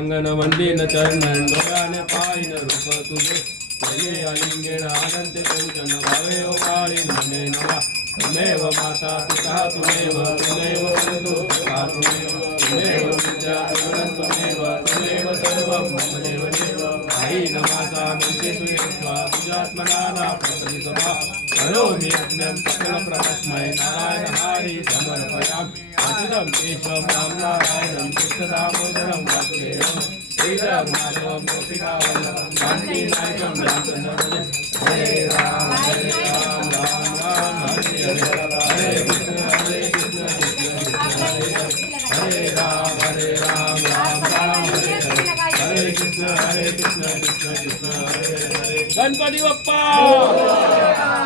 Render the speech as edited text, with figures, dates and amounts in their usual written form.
टांगण वंदीन चरण डोळ्याने पाहिन रूप तुझे लिंगेण अनंत पूजन भावे काली नमे नमः त्वमेव माता पिता त्वमेव वरदो सखा त्वमेव विद्या त्वमेव सर्वं मम देव देव आई नमाता मुझे तुयस्वा तुझात्मना प्रसन्नता करोमि यज्ञं सकलप्रतस्मै नारायण हरि समर्पयामि अच्युतं केशवं राम नारायणं कृष्णदामोदरं वासुदेवं श्रीधरं माधवं गोपिकावल्लभं शान्तिनायकं रामचन्द्रं हरे राम राम राम हरे हरे हरे कृष्ण कृष्ण हरे राम राम राम हरे हरे कृष्ण कृष्ण कृष्ण हरे हरे गणपति बप्पा